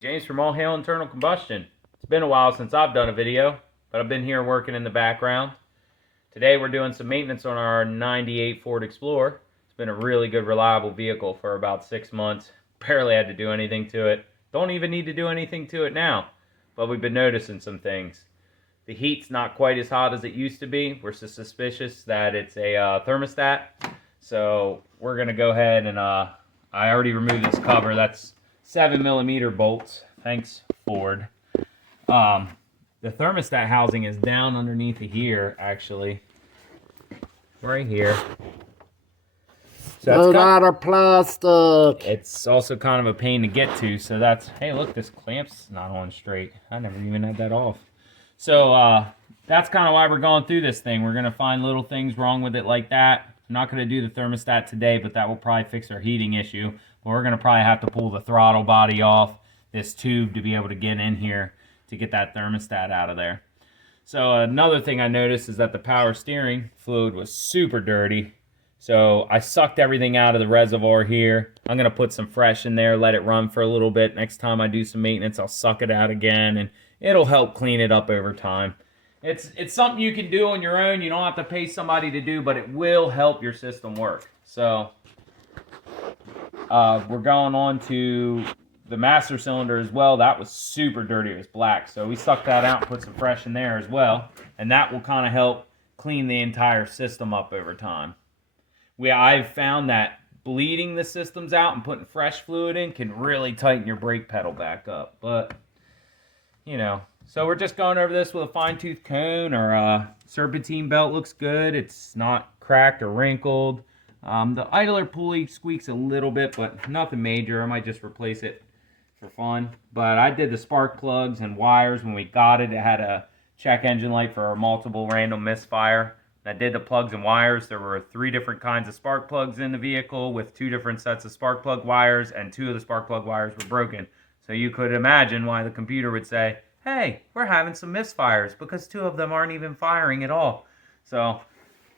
James from All Hail Internal Combustion. It's been a while since I've done a video, but I've been here working in the background. Today we're doing some maintenance on our 98 Ford Explorer. It's been a really good, reliable vehicle for about 6 months. Barely had to do anything to it. Don't even need to do anything to it now, but we've been noticing some things. The heat's not quite as hot as it used to be. We're suspicious that it's a thermostat. So we're going to go ahead and I already removed this cover. That's 7mm bolts. Thanks, Ford. The thermostat housing is down underneath here, actually. Right here. So that's out of plastic. It's also kind of a pain to get to, so that's... Hey, look, this clamp's not on straight. I never even had that off. So, that's kind of why we're going through this thing. We're going to find little things wrong with it like that. I'm not going to do the thermostat today, but that will probably fix our heating issue. But we're going to probably have to pull the throttle body off this tube to be able to get in here to get that thermostat out of there. So another thing I noticed is that the power steering fluid was super dirty. So I sucked everything out of the reservoir here. I'm going to put some fresh in there, let it run for a little bit. Next time I do some maintenance, I'll suck it out again, and it'll help clean it up over time. It's something you can do on your own. You don't have to pay somebody to do, but it will help your system work. So we're going on to the master cylinder as well. That was super dirty. It was black. So we sucked that out and put some fresh in there as well. And that will kind of help clean the entire system up over time. I've found that bleeding the systems out and putting fresh fluid in can really tighten your brake pedal back up. But, you know, so we're just going over this with a fine-tooth comb. Our serpentine belt looks good. It's not cracked or wrinkled. The idler pulley squeaks a little bit, but nothing major. I might just replace it for fun. But I did the spark plugs and wires when we got it. It had a check engine light for a multiple random misfire. I did the plugs and wires. There were 3 different kinds of spark plugs in the vehicle with 2 different sets of spark plug wires, and 2 of the spark plug wires were broken. So you could imagine why the computer would say, hey, we're having some misfires because 2 of them aren't even firing at all. So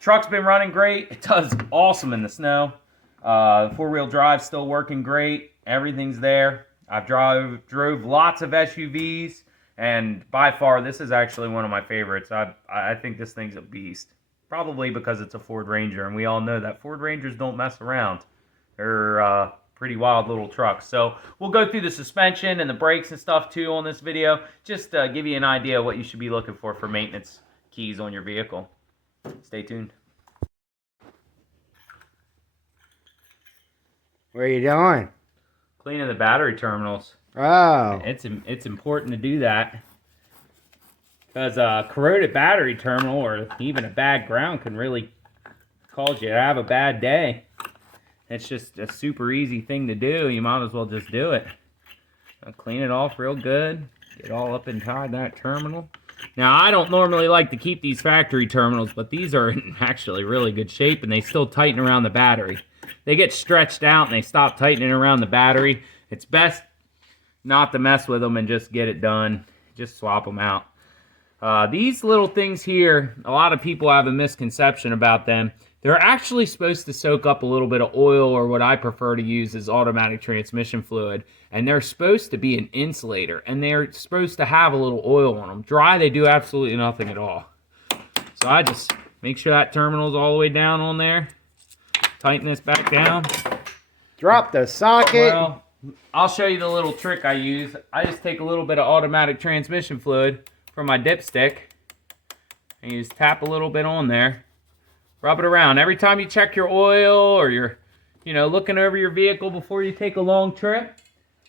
truck's been running great. It does awesome in the snow. 4-wheel drive's still working great. Everything's there. I've drove lots of SUVs, and by far this is actually one of my favorites. I think this thing's a beast. Probably because it's a Ford Ranger, and we all know that Ford Rangers don't mess around. They're pretty wild little trucks. So we'll go through the suspension and the brakes and stuff too on this video. Just give you an idea of what you should be looking for maintenance keys on your vehicle. Stay tuned. What are you doing? Cleaning the battery terminals. Oh. It's important to do that. Because a corroded battery terminal or even a bad ground can really cause you to have a bad day. It's just a super easy thing to do. You might as well just do it. Clean it off real good. Get all up inside that terminal. Now, I don't normally like to keep these factory terminals, but these are in actually really good shape, and they still tighten around the battery. They get stretched out, and they stop tightening around the battery. It's best not to mess with them and just get it done. Just swap them out. These little things here, a lot of people have a misconception about them. They're actually supposed to soak up a little bit of oil, or what I prefer to use is automatic transmission fluid. And they're supposed to be an insulator, and they're supposed to have a little oil on them. Dry, they do absolutely nothing at all. So I just make sure that terminal's all the way down on there. Tighten this back down. Drop the socket. Well, I'll show you the little trick I use. I just take a little bit of automatic transmission fluid from my dipstick, and you just tap a little bit on there. Rub it around. Every time you check your oil or you're, looking over your vehicle before you take a long trip,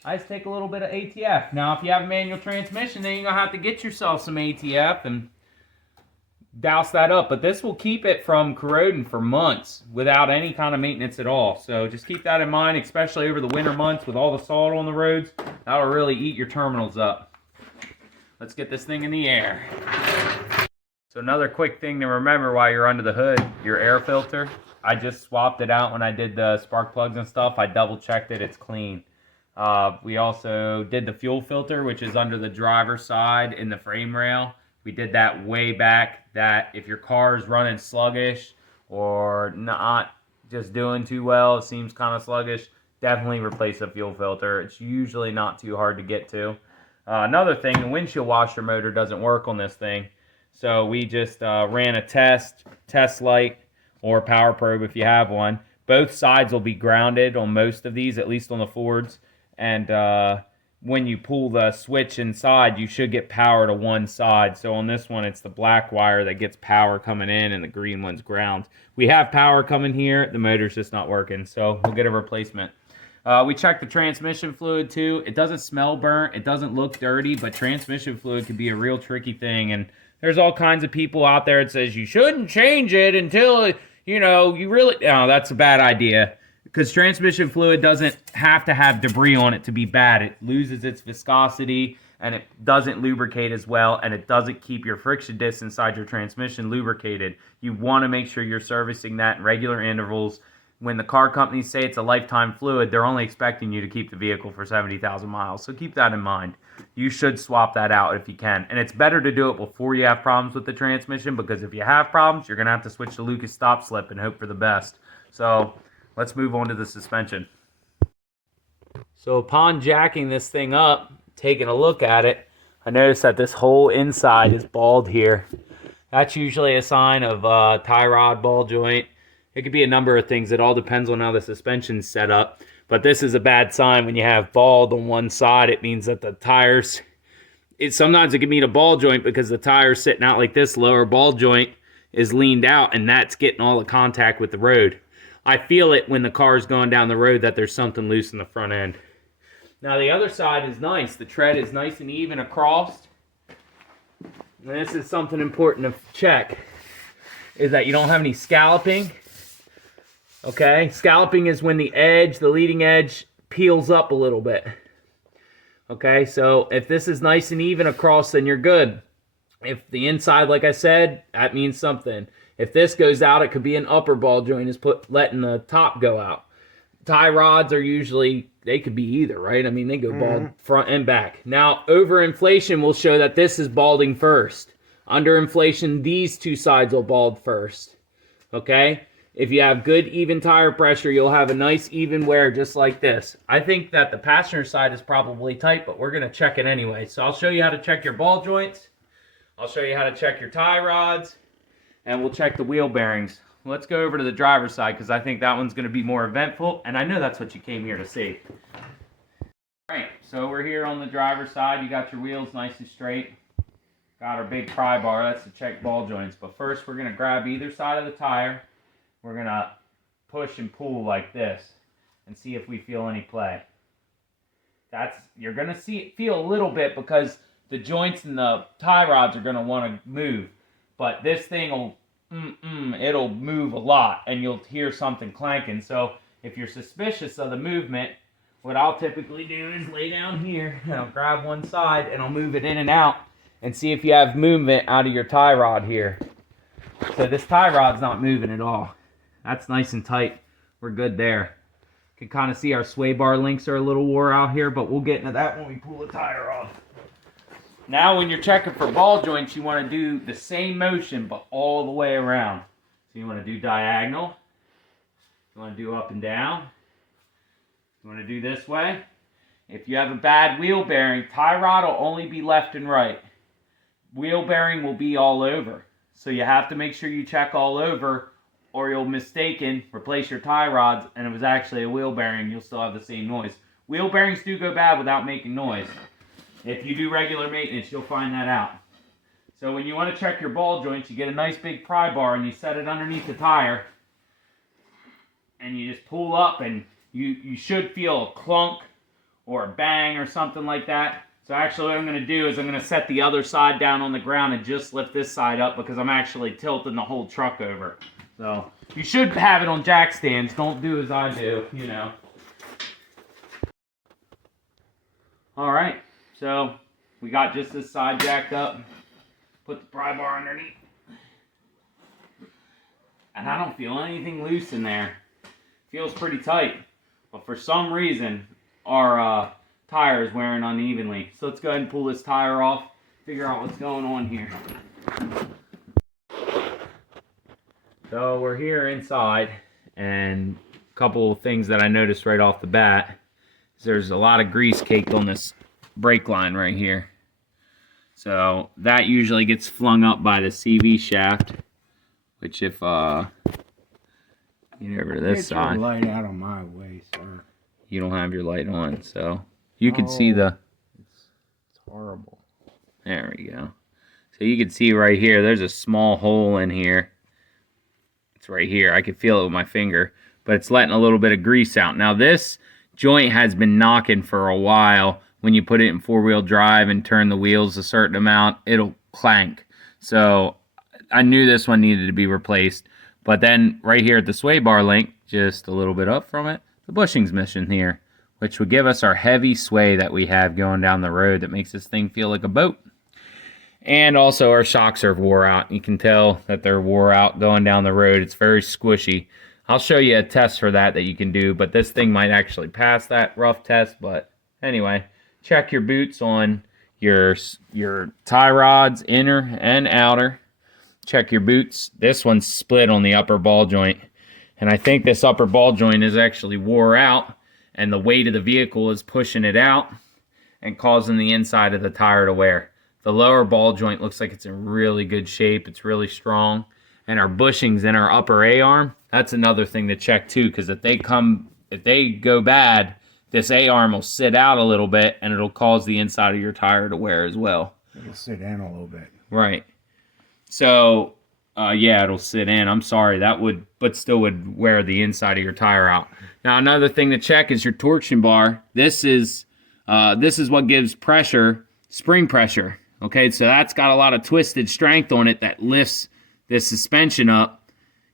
I just take a little bit of ATF. Now, if you have a manual transmission, then you're going to have to get yourself some ATF and douse that up. But this will keep it from corroding for months without any kind of maintenance at all. So just keep that in mind, especially over the winter months with all the salt on the roads. That'll really eat your terminals up. Let's get this thing in the air. So another quick thing to remember while you're under the hood, your air filter. I just swapped it out when I did the spark plugs and stuff. I double checked it, it's clean. We also did the fuel filter, which is under the driver's side in the frame rail. We did that way back, that if your car is running sluggish or not just doing too well, it seems kind of sluggish, definitely replace the fuel filter. It's usually not too hard to get to. Another thing, the windshield washer motor doesn't work on this thing. So we just ran a test light, or power probe if you have one. Both sides will be grounded on most of these, at least on the Fords. And when you pull the switch inside, you should get power to one side. So on this one, it's the black wire that gets power coming in, and the green one's ground. We have power coming here. The motor's just not working, so we'll get a replacement. We checked the transmission fluid too. It doesn't smell burnt. It doesn't look dirty, but transmission fluid can be a real tricky thing. And there's all kinds of people out there that says you shouldn't change it until, you know, you really... No, that's a bad idea. Because transmission fluid doesn't have to have debris on it to be bad. It loses its viscosity, and it doesn't lubricate as well, and it doesn't keep your friction discs inside your transmission lubricated. You want to make sure you're servicing that in regular intervals. When the car companies say it's a lifetime fluid, they're only expecting you to keep the vehicle for 70,000 miles. So keep that in mind. You should swap that out if you can. And it's better to do it before you have problems with the transmission, because if you have problems, you're going to have to switch to Lucas stop slip and hope for the best. So let's move on to the suspension. So upon jacking this thing up, taking a look at it, I noticed that this whole inside is bald here. That's usually a sign of tie rod ball joint. It could be a number of things. It all depends on how the suspension's set up. But this is a bad sign when you have bald on one side. It means that the tires... Sometimes it can mean a ball joint because the tire's sitting out like this. Lower ball joint is leaned out, and that's getting all the contact with the road. I feel it when the car's going down the road that there's something loose in the front end. Now the other side is nice. The tread is nice and even across. And this is something important to check, is that you don't have any scalloping. Okay, scalloping is when the leading edge peels up a little bit. Okay, so if this is nice and even across, then you're good. If the inside, like I said, that means something. If this goes out, it could be an upper ball joint is letting the top go out. Tie rods are usually, they could be either, right? I mean, they go bald front and back. Now, overinflation will show that this is balding first. Underinflation, these two sides will bald first. Okay? If you have good even tire pressure, you'll have a nice even wear just like this. I think that the passenger side is probably tight, but we're going to check it anyway. So I'll show you how to check your ball joints. I'll show you how to check your tie rods. And we'll check the wheel bearings. Let's go over to the driver's side because I think that one's going to be more eventful. And I know that's what you came here to see. Alright, so we're here on the driver's side. You got your wheels nice and straight. Got our big pry bar. That's to check ball joints. But first we're going to grab either side of the tire. We're going to push and pull like this and see if we feel any play. You're going to feel a little bit because the joints and the tie rods are going to want to move. But this thing will, it'll move a lot and you'll hear something clanking. So if you're suspicious of the movement, what I'll typically do is lay down here and I'll grab one side and I'll move it in and out and see if you have movement out of your tie rod here. So this tie rod's not moving at all. That's nice and tight. We're good there. You can kind of see our sway bar links are a little wore out here, but we'll get into that when we pull the tire off. Now when you're checking for ball joints, you want to do the same motion, but all the way around. So you want to do diagonal. You want to do up and down. You want to do this way. If you have a bad wheel bearing, tie rod will only be left and right. Wheel bearing will be all over. So you have to make sure you check all over, or you'll replace your tie rods, and it was actually a wheel bearing, you'll still have the same noise. Wheel bearings do go bad without making noise. If you do regular maintenance, you'll find that out. So when you want to check your ball joints, you get a nice big pry bar and you set it underneath the tire, and you just pull up, and you should feel a clunk or a bang or something like that. So actually what I'm going to do is I'm going to set the other side down on the ground and just lift this side up because I'm actually tilting the whole truck over. So you should have it on jack stands. Don't do as I do, you know. All right, so we got just this side jacked up. Put the pry bar underneath. And I don't feel anything loose in there. Feels pretty tight. But for some reason, our tire is wearing unevenly. So let's go ahead and pull this tire off, figure out what's going on here. So we're here inside, and a couple of things that I noticed right off the bat. There's a lot of grease caked on this brake line right here. So that usually gets flung up by the CV shaft, which if, get over to this Get your side. light out of my way, sir. You don't have your light on, so you can see It's horrible. there we go. So you can see right here, there's a small hole in here. It's right here. I can feel it with my finger, but it's letting a little bit of grease out. Now this joint has been knocking for a while. When you put it in four-wheel drive and turn the wheels a certain amount, it'll clank. So I knew this one needed to be replaced. But then right here at the sway bar link, just a little bit up from it, the bushing's missing here, which would give us our heavy sway that we have going down the road that makes this thing feel like a boat. And also our shocks are wore out. You can tell that they're wore out going down the road. It's very squishy. I'll show you a test for that you can do, but this thing might actually pass that rough test. But anyway, check your boots on your tie rods, inner and outer. Check your boots. This one's split on the upper ball joint. And I think this upper ball joint is actually wore out, and the weight of the vehicle is pushing it out and causing the inside of the tire to wear. The lower ball joint looks like it's in really good shape. It's really strong. And our bushings in our upper A-arm, that's another thing to check too, because if they go bad, this A-arm will sit out a little bit and it'll cause the inside of your tire to wear as well. It'll sit down a little bit. Right. So, yeah, it'll sit in. I'm sorry, but still would wear the inside of your tire out. Now, another thing to check is your torsion bar. This is what gives pressure, spring pressure. Okay, so that's got a lot of twisted strength on it that lifts this suspension up,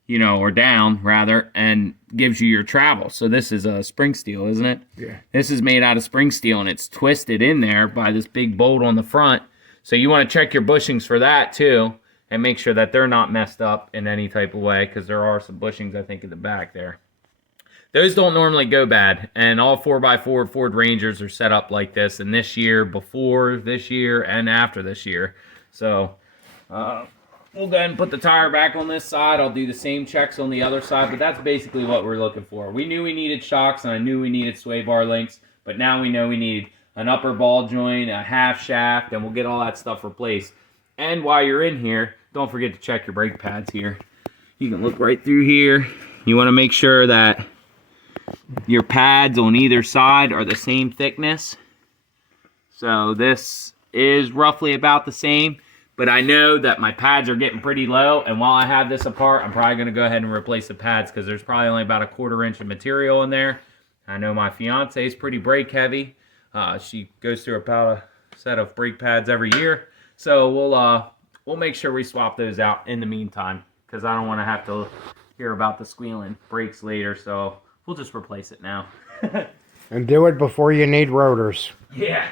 or down rather, and gives you your travel. So this is a spring steel, isn't it? Yeah. This is made out of spring steel, and it's twisted in there by this big bolt on the front. So you want to check your bushings for that too, and make sure that they're not messed up in any type of way, because there are some bushings, I think, in the back there. Those don't normally go bad, and all 4x4 Ford Rangers are set up like this, and this year, before this year, and after this year. So we'll go ahead and put the tire back on this side. I'll do the same checks on the other side, but that's basically what we're looking for. We knew we needed shocks, and I knew we needed sway bar links, but now we know we need an upper ball joint, a half shaft, and we'll get all that stuff replaced. And while you're in here, don't forget to check your brake pads here. You can look right through here. You want to make sure that your pads on either side are the same thickness. So this is roughly about the same, but I know that my pads are getting pretty low, and while I have this apart, I'm probably going to go ahead and replace the pads because there's probably only about a 1/4 inch of material in there. I know my fiance is pretty brake heavy. She goes through about a set of brake pads every year, so we'll make sure we swap those out in the meantime, because I don't want to have to hear about the squealing brakes later, so we'll just replace it now. And do it before you need rotors. Yeah,